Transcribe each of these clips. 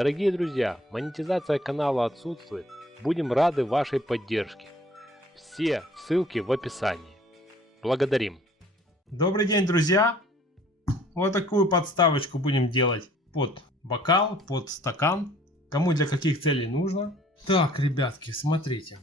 Дорогие друзья, монетизация канала отсутствует. Будем рады вашей поддержке. Все ссылки в описании. Благодарим. Добрый день, друзья! Вот такую подставочку будем делать под бокал, под стакан. Кому для каких целей нужно. Так, ребятки, смотрите.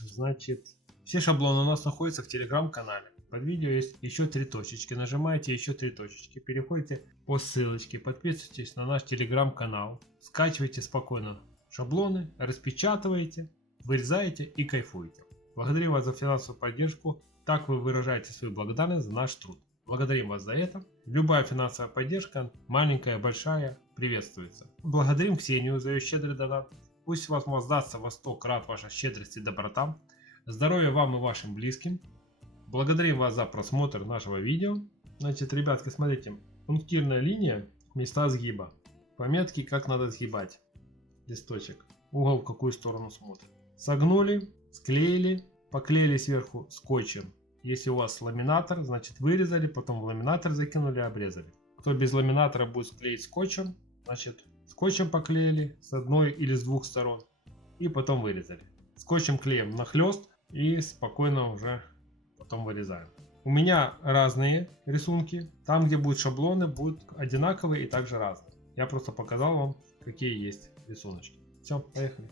Значит, все шаблоны у нас находятся в телеграм-канале. Под видео есть еще 3 точечки. Нажимаете еще 3 точечки. Переходите по ссылочке. Подписывайтесь на наш телеграм-канал. Скачивайте спокойно шаблоны, распечатываете, вырезаете и кайфуете. Благодарю вас за финансовую поддержку. Так вы выражаете свою благодарность за наш труд. Благодарим вас за это. Любая финансовая поддержка, маленькая, большая, приветствуется. Благодарим Ксению за ее щедрый донат. Пусть вас воздастся во 100 крат ваша щедрость и доброта. Здоровья вам и вашим близким. Благодарим вас за просмотр нашего видео. Значит, ребятки, смотрите. Пунктирная линия, места сгиба. Пометки, как надо сгибать листочек. Угол в какую сторону смотрит. Согнули, склеили, поклеили сверху скотчем. Если у вас ламинатор, значит вырезали, потом в ламинатор закинули, обрезали. Кто без ламинатора будет склеить скотчем, значит скотчем поклеили с одной или с двух сторон и потом вырезали. Скотчем клеим нахлест и спокойно уже потом вырезаем. У меня разные рисунки. Там, где будут шаблоны, будут одинаковые и также разные. Я просто показал вам, какие есть рисуночки. Все, поехали.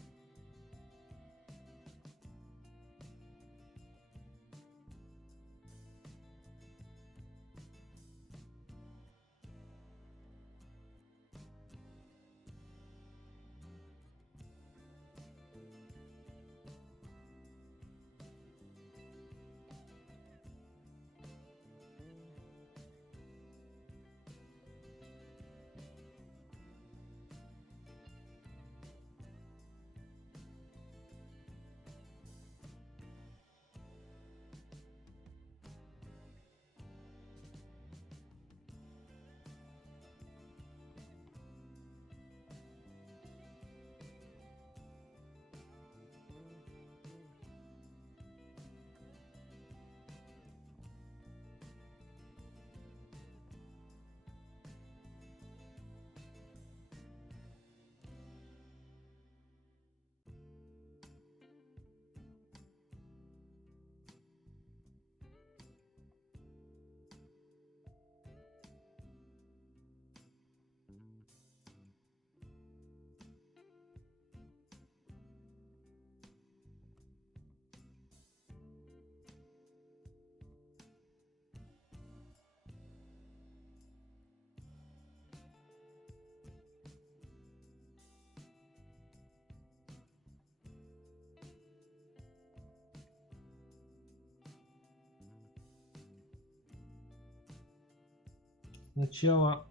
Сначала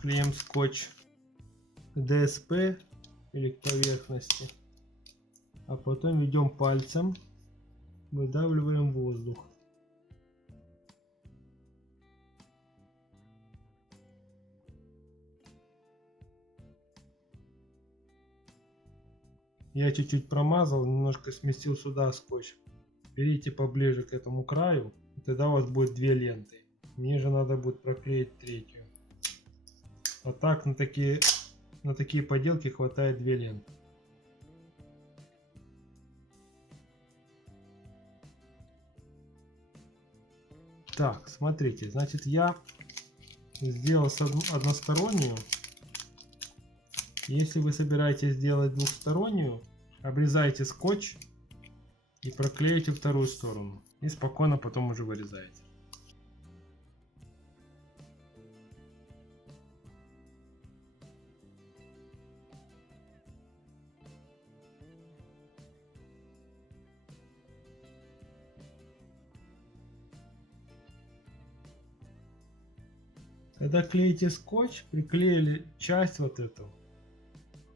клеим скотч к ДСП или к поверхности, а потом ведем пальцем, выдавливаем воздух. Я чуть-чуть промазал, немножко сместил сюда скотч. Берите поближе к этому краю, и тогда у вас будет 2 ленты. Мне же надо будет проклеить 3-ю. А так на такие поделки хватает 2 ленты. Так, смотрите, значит я сделал одностороннюю. Если вы собираетесь сделать двухстороннюю, обрезайте скотч и проклеите вторую сторону. И спокойно потом уже вырезаете. Когда клеите скотч, приклеили часть вот эту,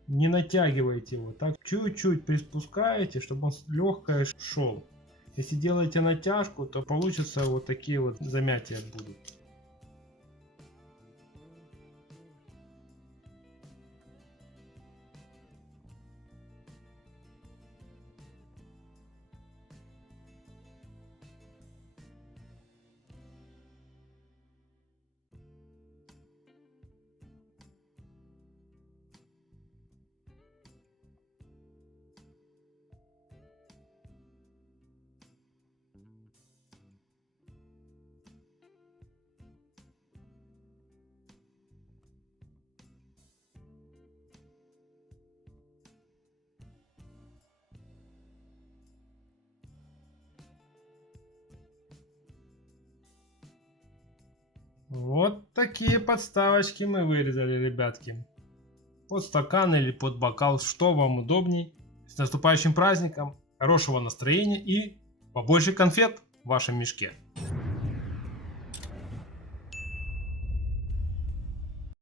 не натягивайте его, так чуть-чуть приспускаете, чтобы он легкое шел. Если делаете натяжку, то получится вот такие вот замятия будут. такие подставочки мы вырезали, ребятки. Под стакан или под бокал, что вам удобней. С наступающим праздником, хорошего настроения и побольше конфет в вашем мешке.